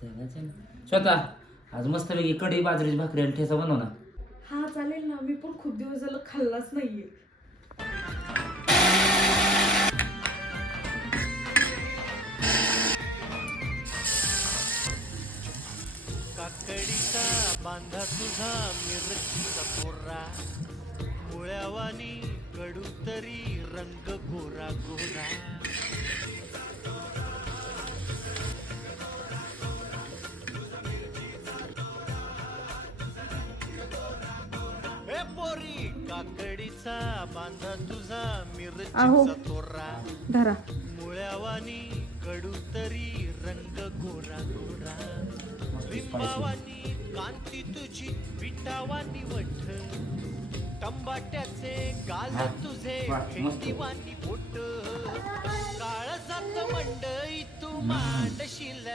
स्वतः आज मस्त पैकी कढी बाजरीची भाकरी आणि ठेचा बनव ना. हा चालेल ना, मी पण खूप दिवस झालं खाल्लाच नाहीये. काकडीचा बांधा तुझा मिरचीचा पोरा, मुळ्यावानी कडू तरी रंग गोरा गोरा. हे पोरी काकडीचा बांधा तुझा मिरचीचा तोरा, धरा. मुळ्यावानी कडू तरी रंग गोरा गोरा. लिंबावानी कांती तुझी पिठावानी वठ, टंबाट्याचे गाल तुझे भेंडीवानी बोट. काळ जात मंडई तू मांडशील